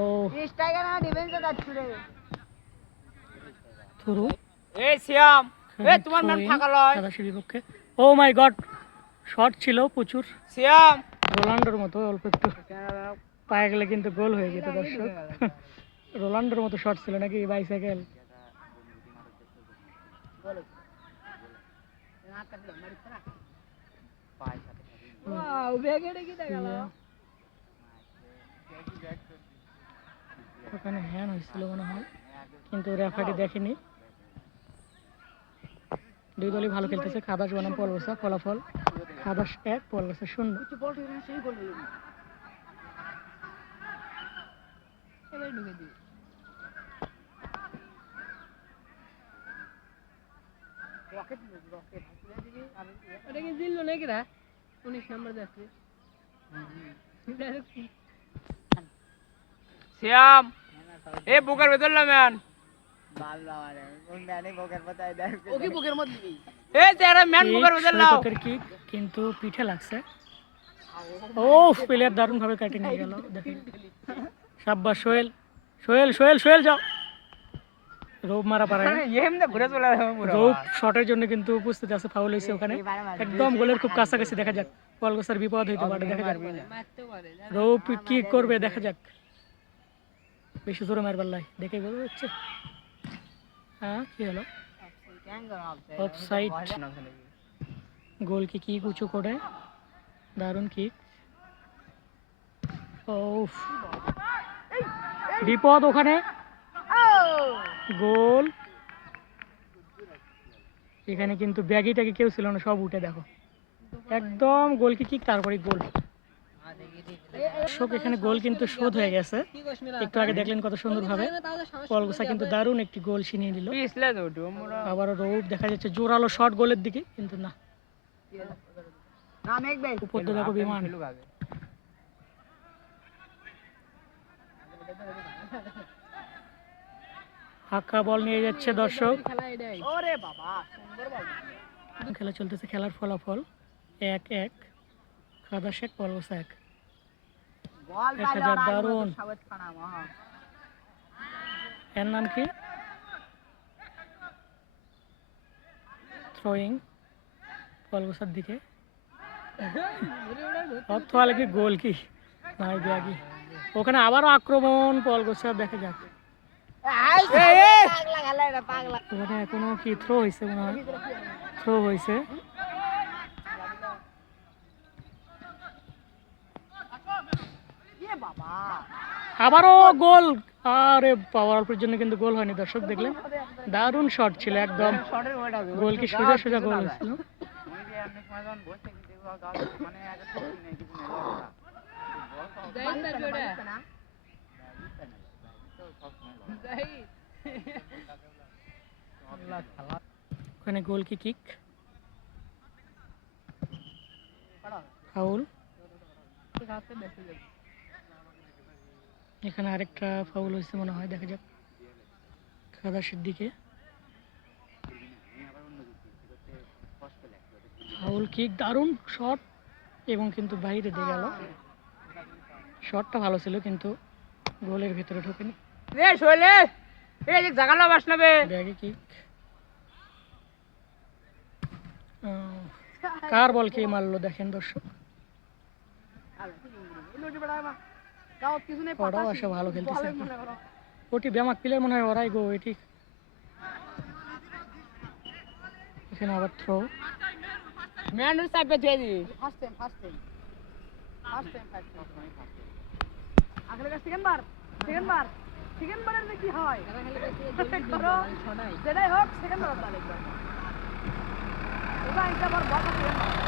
ও striker না ডিফেন্সে যাচ্ছে রে থ্রু এই সিয়াম এই তোমার ম্যান ফাঁকা লয় দাদাশির বিপক্ষে। ও মাই গড, শট ছিল প্রচুর, সিয়াম রোনাল্ডোর মতো, অল্প একটু পায়ে গেলে কিন্তু গোল হয়ে যেত দর্শক। রোনাল্ডোর মতো শট ছিল নাকি বাইসাইকেল। ওয়াও ব্যাগেটে কি দেখা গেল ওখানে হ্যান হয়েছিল মনে হয়, কিন্তু রেফারি দেখেনি। দুই দলই ভালো খেলতেছে। খাদাস বনাম পলবসা, ফলাফল খাদাস 1 পলবসা 0। বল ঠিক আছে সেই গোল হয়ে যাবে এবারে ঢুকে দিই রকেট রকেট দিবি আমি এটা কি দিল নাকি রে 19 নাম্বার যাচ্ছে সিয়াম এই বুকের ভেতর লা ম্যান বাল বাবারে কোন ম্যানে বুকের মধ্যে দেখ ওকে বুকের মধ্যে দিবি এই তেরা ম্যান বুকের ভেতর লাও কিক কিন্তু পিঠে লাগছে। ও প্লেয়ার দারুণ ভাবে কাটে নিয়ে গেল, দেখেন। শাবাশ সোহেল, সোহেল সোহেল সোহেল যাও। রোপ মারা পারে, এমনে ঘুরে চলে রোপ শটের জন্য কিন্তু উপস্থিত আছে, ফাউল হয়েছে ওখানে। একদম গোলের খুব কাছাকাছি, দেখা যাক পলগসার বিপদ হইতে পারে, দেখা যাক মারতে পারে রোপ কি করবে, দেখা যাক। বেশি জোরে মারবার লাই, দেখে বোঝা যাচ্ছে। হ্যাঁ কি হলো, অফসাইড। গোল কি কিক উঁচু করে, দারুণ কিক। ও বিপদ ওখানে, গোল। এখানে কিন্তু ব্যাগিটাকে কেউ ছিল না, সব উঠে দেখো একদম গোল কি কিক, তারপরে গোল। দর্শক এখানে গোল কিন্তু শোধ হয়ে গেছে, একটু আগে দেখলেন কত সুন্দর ভাবে পলগসা কিন্তু দারুণ একটি গোল ছিনিয়ে নিল। আবারও রৌপ দেখা যাচ্ছে জোরালো শট গোলের দিকে, কিন্তু না, উপর দিয়ে দেখো বিমান। হাক্কা বল নিয়ে যাচ্ছে দর্শক, খেলা চলতেছে। খেলার ফলাফল 1-1, খাদাস 1 পলগসা 1। দারুণ, এর নাম কি, থ্রোয়িং পলগসার দিকে। তাহলে কি গোল কি নাই ব্যাগি, ওখানে আবারও আক্রমণ পলগসার, দেখা যাক। ওখানে এখনো কি থ্রো হয়েছে মনে হয়, থ্রো হয়েছে। আবারও গোল, আরে পাওয়ার অল্পের জন্য কিন্তু গোল হয়নি দর্শক, দেখলেন দারুণ শট ছিল একদম, গোল কি সোজা সোজা গোল হয়েছিল। ওখানে গোল কি কিক, ফাউল। এখানে আরেকটা ফাউল হয়েছে মনে হয়, দেখা যাক খাদাসের দিকে। ফাউল কিক, দারুণ শট, এবং কিন্তু বাইরে দিয়ে গেল। শটটা ভালো ছিল কিন্তু গোলের ভিতরে ঢোকেনি। ব্যাগে কিক, কার বল কে মারলো দেখেন দর্শক। ওরাও আসে ভালো খেলতেছে, ওটি ব্যামাক প্লেয়ার মনে হয়, ওরাই গো এটি। এখানে আবার থ্রো, ম্যানের চাপে দিয়ে দি সেকেন্ড বারের কি হয় যেটাই হোক সেকেন্ড বার ওটা এটা আবার বল সেকেন্ড বার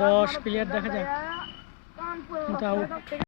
10 প্লেয়ার দেখা যায় কিন্তু আউট।